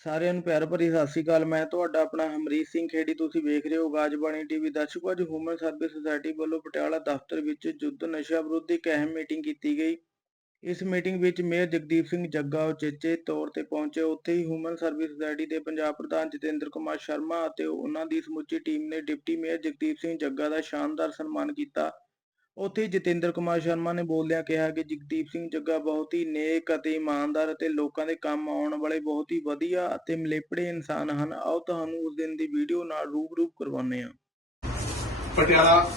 ਸਾਰਿਆਂ ਨੂੰ ਪਿਆਰ ਭਰੀ ਸਤਿ ਸ੍ਰੀ ਅਕਾਲ। ਮੈਂ ਤੁਹਾਡਾ ਆਪਣਾ ਹਮਰੀਤ ਸਿੰਘ ਖੇੜੀ। ਤੁਸੀਂ ਵੇਖ ਰਹੇ ਹੋ ਗਾਜਬਾਣੀ ਟੀਵੀ। ਦਰਸ਼ਕੋ ਅੱਜ ਹਿਊਮਨ ਸਰਵਿਸ ਸੁਸਾਇਟੀ ਵੱਲੋਂ ਪਟਿਆਲਾ ਦਫ਼ਤਰ ਵਿੱਚ ਯੁੱਧ ਨਸ਼ਾ ਵਿਰੁੱਧ ਇੱਕ ਅਹਿਮ ਮੀਟਿੰਗ ਕੀਤੀ ਗਈ। ਇਸ ਮੀਟਿੰਗ ਵਿੱਚ ਮੇਅਰ ਜਗਦੀਪ ਸਿੰਘ ਜੱਗਾ ਉਚੇਚੇ ਤੌਰ ਤੇ ਪਹੁੰਚੇ। ਉੱਥੇ ਹੀ ਹਿਊਮਨ ਸਰਵਿਸ ਸੁਸਾਇਟੀ ਦੇ ਪੰਜਾਬ ਪ੍ਰਧਾਨ ਜਤਿੰਦਰ ਕੁਮਾਰ ਸ਼ਰਮਾ ਅਤੇ ਉਹਨਾਂ ਦੀ ਸਮੁੱਚੀ ਟੀਮ ਨੇ ਡਿਪਟੀ ਮੇਅਰ ਜਗਦੀਪ ਸਿੰਘ ਜੱਗਾ ਦਾ ਸ਼ਾਨਦਾਰ ਸਨਮਾਨ ਕੀਤਾ। ਉੱਥੇ ਜਤਿੰਦਰ ਕੁਮਾਰ ਸ਼ਰਮਾ ਨੇ ਬੋਲਦਿਆਂ ਕਿਹਾ ਕਿ ਜਗਦੀਪ ਸਿੰਘ ਜੱਗਾ ਬਹੁਤ ਹੀ ਨੇਕ ਅਤੇ ਇਮਾਨਦਾਰ ਅਤੇ ਲੋਕਾਂ ਦੇ ਕੰਮ ਆਉਣ ਵਾਲੇ ਬਹੁਤ ਹੀ ਵਧੀਆ ਅਤੇ ਮਲੇਪੜੇ ਇਨਸਾਨ ਹਨ। ਆਓ ਤੁਹਾਨੂੰ ਉਸ ਦਿਨ ਦੀ ਵੀਡੀਓ ਨਾਲ ਰੂਬਰੂ ਕਰਵਾਉਂਦੇ ਹਾਂ। ਪਟਿਆਲਾ,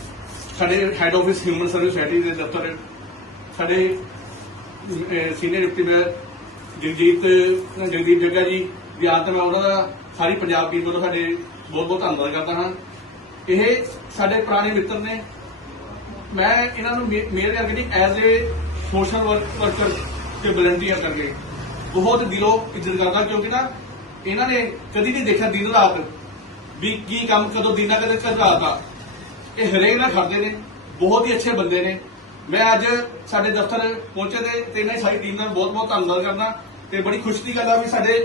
ਸਾਡੇ head office human service society ਦੇ ਦਫ਼ਤਰ ਸਾਡੇ senior deputy mayor Jagjit Jagdeep Jagga ji ਦੀ ਆਤ ਮੈਂ ਉਹਨਾਂ ਦਾ ਸਾਰੀ ਪੰਜਾਬ ਟੀਮ ਵੱਲੋਂ ਸਾਡੇ ਬਹੁਤ ਬਹੁਤ ਧੰਨਵਾਦ ਕਰਦਾ ਹਾਂ। ਇਹ ਸਾਡੇ ਪੁਰਾਣੇ ਮਿੱਤਰ ਨੇ ਮੈਂ ਇਹਨਾਂ ਨੂੰ ਮੇ- ਮੇਰੇ ਅੱਗੇ ਨਹੀਂ ਐਜ਼ ਏ ਸੋਸ਼ਲ ਵਰਕਰ ਤੇ ਵਲੰਟੀਅਰ ਕਰਕੇ ਬਹੁਤ ਦਿਲੋਂ ਇੱਜ਼ਤ ਕਰਦਾ ਕਿਉਂਕਿ ਨਾ ਇਹਨਾਂ ਨੇ ਕਦੀ ਨਹੀਂ ਦੇਖਿਆ ਦਿਨ ਰਾਤ ਵੀ ਕੀ ਕੰਮ ਕਦੋਂ ਦਿਨਾਂ ਕਦੇ ਕਦ ਰਾਤ ਦਾ ਇਹ ਹਰੇਕ ਨਾਲ ਖੜਦੇ ਨੇ, ਬਹੁਤ ਹੀ ਅੱਛੇ ਬੰਦੇ ਨੇ। ਮੈਂ ਅੱਜ ਸਾਡੇ ਦਫ਼ਤਰ ਪਹੁੰਚੇ ਤੇ ਤੇ ਇਹਨਾਂ ਦੀ ਸਾਰੀ ਟੀਮ ਦਾ ਬਹੁਤ ਬਹੁਤ ਧੰਨਵਾਦ ਕਰਦਾ ਤੇ ਬੜੀ ਖੁਸ਼ੀ ਦੀ ਗੱਲ ਆ ਵੀ ਸਾਡੇ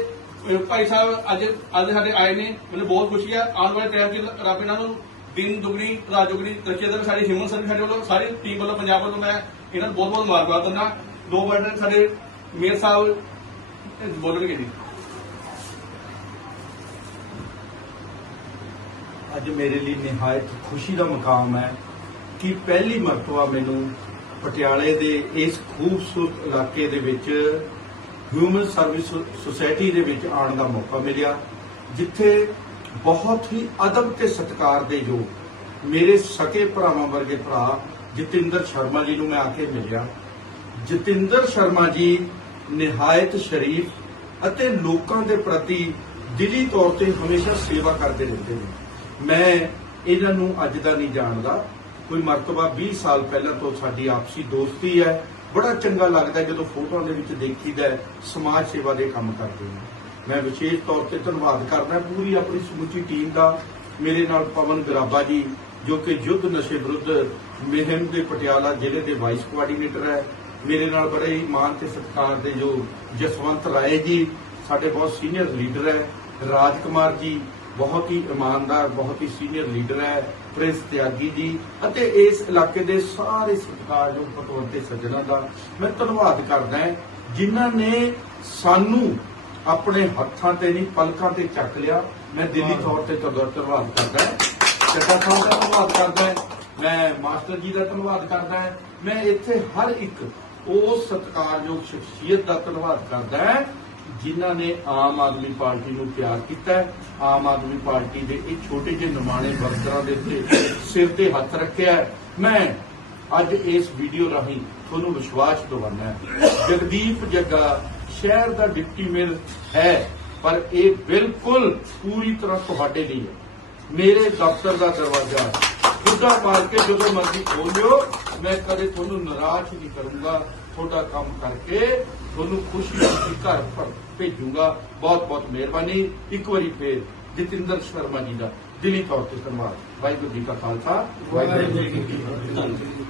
ਭਾਈ ਸਾਹਿਬ ਅੱਜ ਅੱਜ ਸਾਡੇ ਆਏ ਨੇ, ਮੈਨੂੰ ਬਹੁਤ ਖੁਸ਼ੀ ਆ। ਆਉਣ ਵਾਲੇ ਟਾਈਮ 'ਚ ਰੱਬ ਇਹਨਾਂ ਨੂੰ ਦਿਨ ਦੁਗਣੀ ਰਾਤ ਦੁਗਣੀ ਤਰੱਕੀ ਦੇ ਸਾਡੀ ਹਿਊਮਨ ਸਰਵਿਸ ਸਾਡੇ ਵੱਲੋਂ ਸਾਰੀ ਟੀਮ ਵੱਲੋਂ ਪੰਜਾਬ ਵੱਲੋਂ ਮੈਂ ਇਹਨਾਂ ਨੂੰ ਬਹੁਤ ਬਹੁਤ ਮੁਬਾਰਕਬਾਦ ਦਿੰਦਾ। ਦੋ ਵਰਡ ਸਾਡੇ ਮੇਅਰ ਸਾਹਿਬ ਬੋਲਣਗੇ ਜੀ। ਅੱਜ ਮੇਰੇ ਲਈ ਨਿਹਾਇਤ ਖੁਸ਼ੀ ਦਾ ਮਕਾਮ ਹੈ ਕਿ ਪਹਿਲੀ ਮਰਤਬਾ ਮੈਨੂੰ ਪਟਿਆਲੇ ਦੇ ਇਸ ਖੂਬਸੂਰਤ ਇਲਾਕੇ ਦੇ ਵਿੱਚ ਹਿਊਮਨ ਸਰਵਿਸ ਸੁਸਾਇਟੀ ਦੇ ਵਿੱਚ ਆਉਣ ਦਾ ਮੌਕਾ ਮਿਲਿਆ, ਜਿੱਥੇ ਬਹੁਤ ਹੀ ਅਦਬ ਤੇ ਸਤਿਕਾਰ ਦੇ ਯੋਗ ਮੇਰੇ ਸਕੇ ਭਰਾਵਾਂ ਵਰਗੇ ਭਰਾ ਜਤਿੰਦਰ ਸ਼ਰਮਾ ਜੀ ਨੂੰ ਮੈਂ ਆ ਕੇ ਮਿਲਿਆ। ਜਤਿੰਦਰ ਸ਼ਰਮਾ ਜੀ ਨਿਹਾਇਤ ਸ਼ਰੀਫ ਅਤੇ ਲੋਕਾਂ ਦੇ ਪ੍ਰਤੀ ਦਿਲੀ ਤੌਰ ਤੇ ਹਮੇਸ਼ਾ ਸੇਵਾ ਕਰਦੇ ਰਹਿੰਦੇ ਨੇ। ਮੈਂ ਇਹਨਾਂ ਨੂੰ ਅੱਜ ਦਾ ਨਹੀਂ ਜਾਣਦਾ। ਕੋਈ ਮਰਤਬਾ 20 ਸਾਲ ਪਹਿਲਾਂ ਤੋਂ ਸਾਡੀ ਆਪਸੀ ਦੋਸਤੀ ਹੈ। ਬੜਾ ਚੰਗਾ ਲੱਗਦਾ ਜਦੋਂ ਫੋਟੋਆਂ ਦੇ ਵਿੱਚ ਦੇਖੀਦਾ ਹੈ, ਸਮਾਜ ਸੇਵਾ ਦੇ ਕੰਮ ਕਰਦੇ ਨੇ। ਮੈਂ ਵਿਸ਼ੇਸ਼ ਤੌਰ ਤੇ ਧੰਨਵਾਦ ਕਰਦਾ ਪੂਰੀ ਆਪਣੀ ਸਮੁੱਚੀ ਟੀਮ ਦਾ, ਮੇਰੇ ਨਾਲ ਪਵਨ ਗਰਾਬਾ ਜੀ, ਜੋ ਕਿ ਯੁੱਧ ਨਸ਼ੇ ਵਿਰੁੱਧ ਮੁਹਿੰਮ ਦੇ ਪਟਿਆਲਾ ਜ਼ਿਲ੍ਹੇ ਦੇ ਵਾਈਸ ਕੋਆਰਡੀਨੇਟਰ ਹੈ। ਮੇਰੇ ਨਾਲ ਬੜੇ ਹੀ ਮਾਣ ਤੇ ਸਤਿਕਾਰ ਦੇ ਜੋ ਜਸਵੰਤ ਰਾਏ ਜੀ, ਸਾਡੇ ਬਹੁਤ ਸੀਨੀਅਰ ਲੀਡਰ ਹੈ। ਰਾਜ ਕੁਮਾਰ ਜੀ, ਬਹੁਤ ਹੀ ਇਮਾਨਦਾਰ, ਬਹੁਤ ਹੀ ਸੀਨੀਅਰ ਲੀਡਰ ਹੈ। ਪ੍ਰਿੰਸ ਤਿਆਗੀ ਜੀ ਅਤੇ ਇਸ ਇਲਾਕੇ ਦੇ ਸਾਰੇ ਸਤਿਕਾਰਯੋਗ ਪਤਵੰਤੇ ਸੱਜਣਾਂ ਦਾ ਮੈਂ ਧੰਨਵਾਦ ਕਰਦਾ ਹਾਂ, ਜਿਨ੍ਹਾਂ ਨੇ ਸਾਨੂੰ ਆਪਣੇ ਹੱਥਾਂ ਤੇ ਨਹੀਂ ਪਲਕਾਂ ਤੇ ਚੱਕ ਲਿਆ। ਮੈਂ ਦਿਲੀ ਤੌਰ ਤੇ ਤੁਹਾਡਾ ਧੰਨਵਾਦ ਕਰਦਾ ਹਾਂ। ਚੱਡਾ ਸਾਹਿਬ ਦਾ ਧੰਨਵਾਦ ਕਰਦਾ ਹਾਂ। ਮੈਂ ਮਾਸਟਰ ਜੀ ਦਾ ਧੰਨਵਾਦ ਕਰਦਾ ਹਾਂ। ਮੈਂ ਇੱਥੇ ਹਰ ਇੱਕ ਉਸ ਸਤਿਕਾਰਯੋਗ ਸ਼ਖਸੀਅਤ ਦਾ ਧੰਨਵਾਦ ਕਰਦਾ ਹਾਂ ਜਿਨ੍ਹਾਂ ਨੇ ਆਮ ਆਦਮੀ ਪਾਰਟੀ ਨੂੰ ਪਿਆਰ ਕੀਤਾ ਆਮ ਆਦਮੀ ਪਾਰਟੀ ਦੇ ਇਹ ਛੋਟੇ ਜਿਹੇ ਨਿਮਾਣੇ ਵਰਕਰਾਂ ਦੇ ਉੱਤੇ ਸਿਰ ਤੇ ਹੱਥ ਰੱਖਿਆ। ਮੈਂ ਅੱਜ ਇਸ ਵੀਡੀਓ ਰਾਹੀਂ ਤੁਹਾਨੂੰ ਵਿਸ਼ਵਾਸ ਦਿਵਾਉਣਾ ਜਗਦੀਪ ਜੱਗਾ ਸ਼ਹਿਰ ਦਾ ਡਿਪਟੀ ਮੇਅਰ ਹੈ, ਪਰ ਇਹ ਬਿਲਕੁਲ ਪੂਰੀ ਤਰ੍ਹਾਂ ਤੁਹਾਡੇ ਲਈ ਹੈ। ਮੇਰੇ ਦਫ਼ਤਰ ਦਾ ਦਰਵਾਜ਼ਾ ਖੁੱਡਾ ਮਾਰ ਕੇ ਜਦੋਂ ਮਰਜ਼ੀ ਖੋਲਿਓ ਮੈਂ ਕਦੇ ਤੁਹਾਨੂੰ ਨਿਰਾਸ਼ ਨਹੀਂ ਕਰੂੰਗਾ। ਤੁਹਾਡਾ ਕੰਮ ਕਰਕੇ ਤੁਹਾਨੂੰ ਖੁਸ਼ੀ ਖੁਸ਼ੀ ਘਰ ਪਰ ਭੇਜੂੰਗਾ। ਬਹੁਤ ਬਹੁਤ ਮਿਹਰਬਾਨੀ। ਇੱਕ ਵਾਰੀ ਫੇਰ ਜਤਿੰਦਰ ਸ਼ਰਮਾ ਜੀ ਦਾ ਦਿਲੀ ਤੌਰ ਤੇ ਧੰਨਵਾਦ ਵਾਹਿਗੁਰੂ ਜੀ ਕਾ ਖਾਲਸਾ। ਵਾਹਿਗੁਰੂ ਜੀ ਕੀ ਫਤਿਹ।